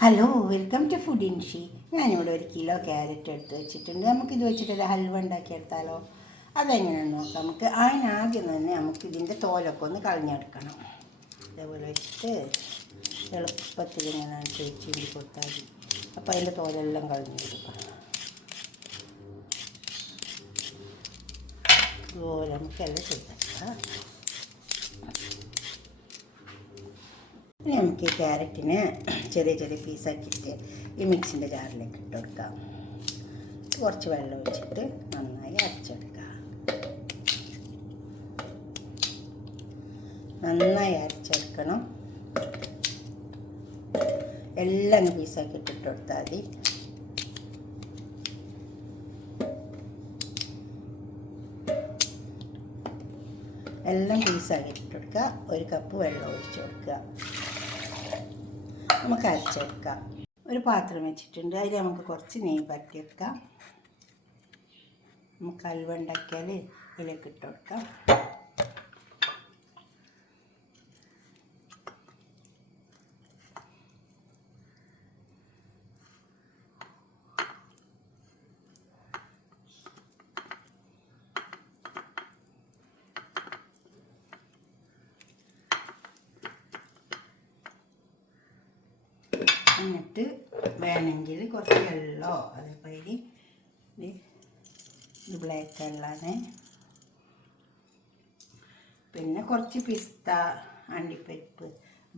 Hello, welcome to food ഇൻഷി. ഞാനിവിടെ 1 kilo carrot എടുത്ത് വെച്ചിട്ടുണ്ട്. നമുക്കിത് വെച്ചിട്ടൊരു ഹൽവ ഉണ്ടാക്കിയെടുത്താലോ? അതെങ്ങനെയാണെന്ന് നോക്കാം. അതിനാദ്യം തന്നെ നമുക്ക് ഇതിൻ്റെ തോലൊക്കെ ഒന്ന് കളഞ്ഞെടുക്കണം. ഇതേപോലെ വെച്ചിട്ട് എളുപ്പത്തിൽ ഇങ്ങനെ ചേച്ചി കൊടുത്താൽ മതി. അപ്പോൾ അതിൻ്റെ തോലെല്ലാം കളഞ്ഞു കൊടുക്കാം. ഇതുപോലെ നമുക്കെല്ലാം ചെയ്തെടുക്കാം. ഇനി നമുക്ക് ഈ ക്യാരറ്റിനെ ചെറിയ ചെറിയ പീസാക്കിയിട്ട് ഈ മിക്സിൻ്റെ ജാറിലേക്ക് ഇട്ട് കൊടുക്കാം. കുറച്ച് വെള്ളം ഒഴിച്ചിട്ട് നന്നായി അരച്ചെടുക്കാം. നന്നായി അരച്ചെടുക്കണം. എല്ലാം പീസാക്കി ഇട്ട് കൊടുത്താൽ മതി. എല്ലാം പീസാക്കി ഇട്ട് കൊടുക്കുക. 1 കപ്പ് വെള്ളം ഒഴിച്ച് കൊടുക്കുക. നമുക്ക് അരച്ചെടുക്കാം. ഒരു പാത്രം വെച്ചിട്ടുണ്ട്. അതിൽ നമുക്ക് കുറച്ച് നെയ്യ് പരത്തിയെടുക്കാം. നമുക്ക് ഹൽവ ഉണ്ടാക്കിയാൽ ഇതിലേക്ക് ഇട്ട് കൊടുക്കാം. എന്നിട്ട് വേണമെങ്കിൽ കുറച്ച് വെള്ളമോ അതേപോലെ ഇത് ബ്ലാക്ക് വെള്ളമാണ്. പിന്നെ കുറച്ച് പിസ്ത, അണ്ടിപ്പരിപ്പ്,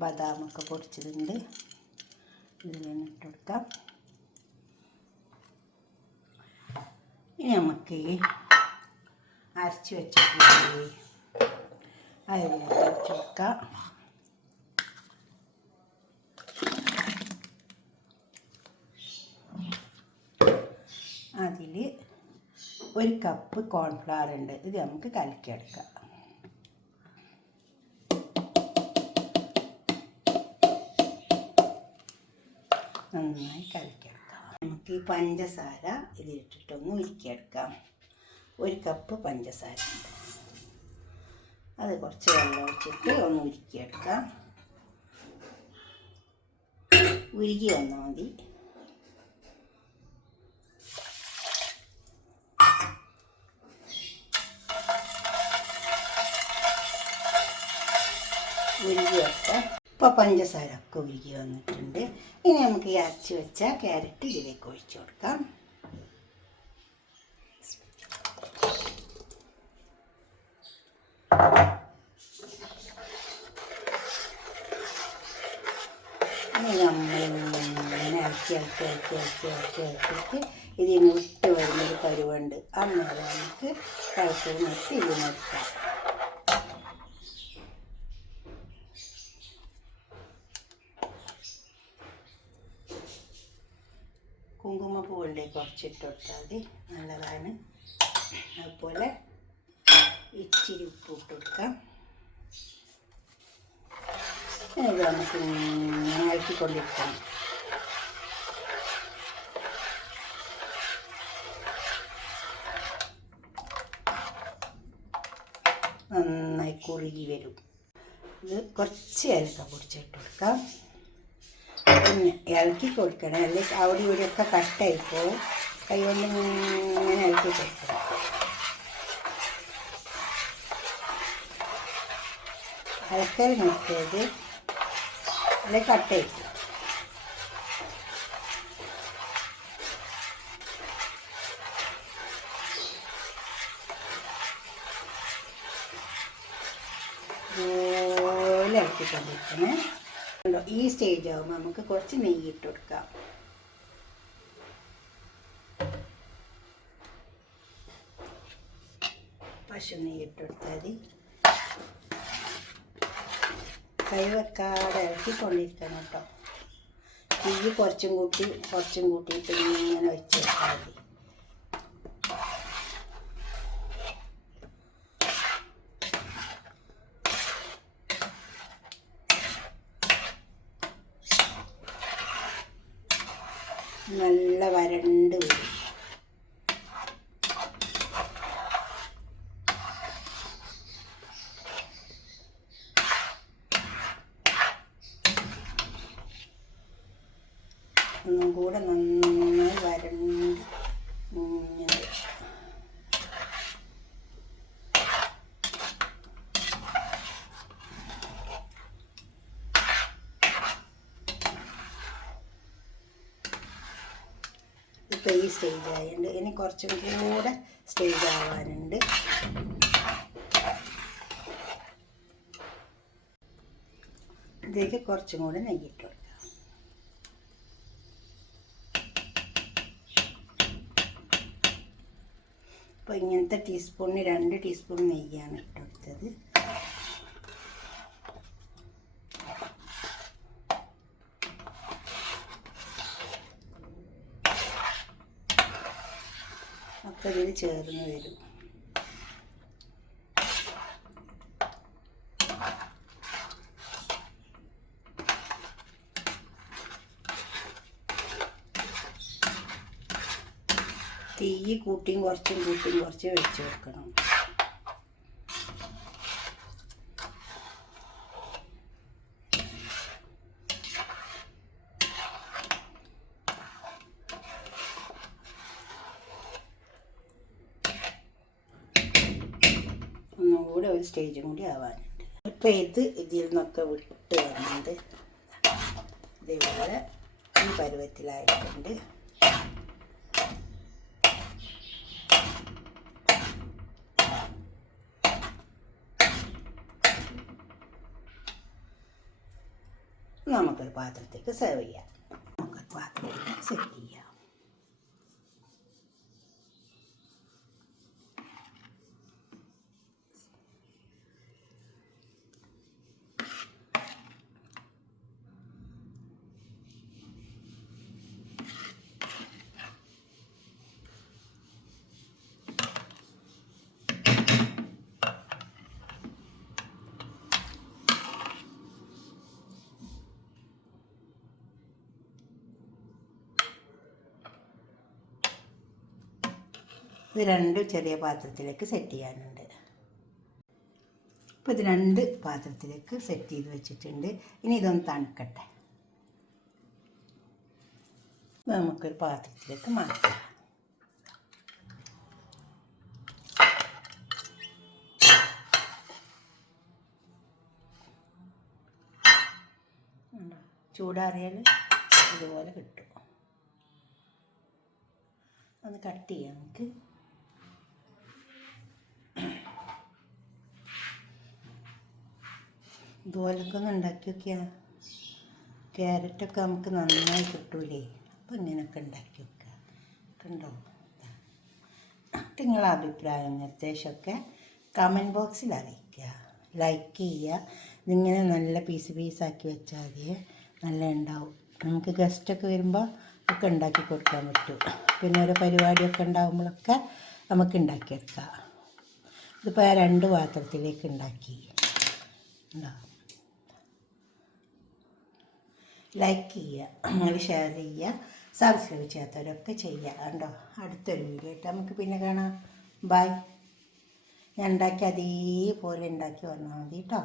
ബദാമൊക്കെ പൊടിച്ചതുണ്ട്. ഇതിൽ ഇട്ട് കൊടുക്കാം. ഇനി നമുക്ക് അരച്ച് വെച്ചിട്ട് അതിലേക്ക് വെച്ച് കൊടുക്കാം. അതിൽ 1 കപ്പ് കോൺഫ്ലവർ ഉണ്ട്. ഇത് നമുക്ക് കലക്കിയെടുക്കാം. നന്നായി കലക്കിയെടുക്കാം. നമുക്ക് ഈ പഞ്ചസാര ഇതിലിട്ടിട്ടൊന്ന് ഉരുക്കിയെടുക്കാം. 1 കപ്പ് പഞ്ചസാര ഉണ്ട്. അത് കുറച്ച് വെള്ളം ഒഴിച്ചിട്ട് ഒന്ന് ഉരുക്കിയെടുക്കാം. ഉരുകി വന്നാൽ മതി. ഉരുകി വെക്കാം. ഇപ്പോൾ പഞ്ചസാര ഒക്കെ ഉരുകി വന്നിട്ടുണ്ട്. ഇനി നമുക്ക് ഈ അരച്ച് വെച്ച ക്യാരറ്റ് ഇതിലേക്ക് ഒഴിച്ചു കൊടുക്കാം. ഇനി നമ്മളിങ്ങനെ ഇറക്കിയിട്ട് ഇതിന് വിട്ട് വരുന്നൊരു പരുവുണ്ട്. അന്നേരം നമുക്ക് തിളച്ച് നിർത്തി ഇതിന് എടുക്കാം. കുങ്കുമപ്പൂവിലേക്ക് കുറച്ചിട്ട് കൊടുത്താൽ മതി, നല്ലതാണ്. അതുപോലെ ഇച്ചിരി ഉപ്പ് ഇട്ട് കൊടുക്കാം. ഇത് നമുക്ക് ഇളക്കിക്കൊണ്ടിരിക്കണം. നന്നായി കുറുകി വരും. ഇത് കുറച്ച് ഏലക്ക പൊടിച്ചിട്ട് കൊടുക്കാം. പിന്നെ ഇളക്കി കൊടുക്കണം, അല്ലെങ്കിൽ അവിടെ ഇവിടെയൊക്കെ കട്ടായിപ്പോൾ കൈ കൊണ്ട് ഇങ്ങനെ ഇളക്കി കൊടുക്കണം. ഇളക്കൽ നിർത്തിയത് അല്ലെങ്കിൽ കട്ടായിപ്പോൾ. ഇതുപോലെ ഇളക്കിക്കൊണ്ടിരിക്കണേ. ഈ സ്റ്റേജ് ആകുമ്പോൾ നമുക്ക് കുറച്ച് നെയ്യ് ഇട്ട് കൊടുക്കാം. പശു നെയ്യ് ഇട്ട് കൊടുത്താൽ മതി. കൈ വെക്കാതെ ഇളക്കിക്കൊണ്ടിരിക്കണം കേട്ടോ. തീ കുറച്ചും കൂട്ടിയിട്ട് ഇങ്ങനെ വെച്ച് വെച്ചാൽ മതി. നല്ല വരണ്ട് വരും. ഒന്നും കൂടെ നന്നായി വരണ്ട് ഇങ്ങനെ ഇപ്പോൾ ഈ സ്റ്റേജ് ആയിട്ടുണ്ട്. ഇനി കുറച്ചും കൂടെ സ്റ്റേജ് ആവാനുണ്ട്. ഇതിലേക്ക് കുറച്ചും കൂടെ നെയ്യിട്ട് കൊടുക്കാം. അപ്പോൾ ഇങ്ങനത്തെ ടീസ്പൂണിന് 2 ടീസ്പൂൺ നെയ്യാണ് ഇട്ടുകൊടുത്തത്. അപ്പോൾ ഇതിൽ ചേർന്ന് വരും. തീ കൂട്ടിയും കുറച്ചും വെച്ച് വെക്കണം. ഒന്നുകൂടെ ഒരു സ്റ്റേജും കൂടി ആവാനുണ്ട്. ഇപ്പോൾ ഇതിൽ നിന്നൊക്കെ വിട്ട് വരുന്നുണ്ട്. ഇതേപോലെ ഈ പരുവത്തിലായിട്ടുണ്ട്. നമുക്കൊരു പാത്രത്തേക്ക് സെർവ് ചെയ്യാം. നമുക്കൊരു പാത്രത്തേക്ക് സെറ്റ് ചെയ്യാം. ഇത് 2 ചെറിയ പാത്രത്തിലേക്ക് സെറ്റ് ചെയ്യാനുണ്ട്. അപ്പോൾ ഇത് 2 പാത്രത്തിലേക്ക് സെറ്റ് ചെയ്ത് വെച്ചിട്ടുണ്ട്. ഇനി ഇതൊന്ന് തണുക്കട്ടെ. നമുക്കൊരു പാത്രത്തിലേക്ക് മാറ്റാം. ചൂടാറിയാൽ ഇതുപോലെ കിട്ടും. ഒന്ന് കട്ട് ചെയ്യാം നമുക്ക്. ഇതുപോലൊക്കെ ഒന്ന് ഉണ്ടാക്കി നോക്കിയാൽ ക്യാരറ്റൊക്കെ നമുക്ക് നന്നായി കിട്ടൂലേ. അപ്പോൾ ഇങ്ങനെയൊക്കെ ഉണ്ടാക്കി വെക്കുക. കണ്ടോ? നിങ്ങളുടെ അഭിപ്രായം നിർദ്ദേശമൊക്കെ കമൻറ്റ് ബോക്സിൽ അറിയിക്കുക. ലൈക്ക് ചെയ്യുക. ഇതിങ്ങനെ നല്ല പീസാക്കി വെച്ചാൽ മതി. നല്ല ഉണ്ടാവും. നമുക്ക് ഗസ്റ്റൊക്കെ വരുമ്പോൾ ഒക്കെ ഉണ്ടാക്കി കൊടുക്കാൻ പറ്റും. പിന്നെ ഒരു പരിപാടിയൊക്കെ ഉണ്ടാകുമ്പോഴൊക്കെ നമുക്ക് ഉണ്ടാക്കിയെടുക്കാം. ഇതിപ്പോൾ 2 പാത്രത്തിലേക്ക് ഉണ്ടാക്കി. ലൈക്ക് ചെയ്യുക, നിങ്ങൾ ഷെയർ ചെയ്യുക, സബ്സ്ക്രൈബ് ചെയ്യാത്തവരൊക്കെ ചെയ്യുക. കണ്ടോ? അടുത്തൊരു വീഡിയോ ആയിട്ട് നമുക്ക് പിന്നെ കാണാം. ബൈ. ഞാൻ ഉണ്ടാക്കി അതേപോലെ ഉണ്ടാക്കി വന്നാൽ മതി കേട്ടോ.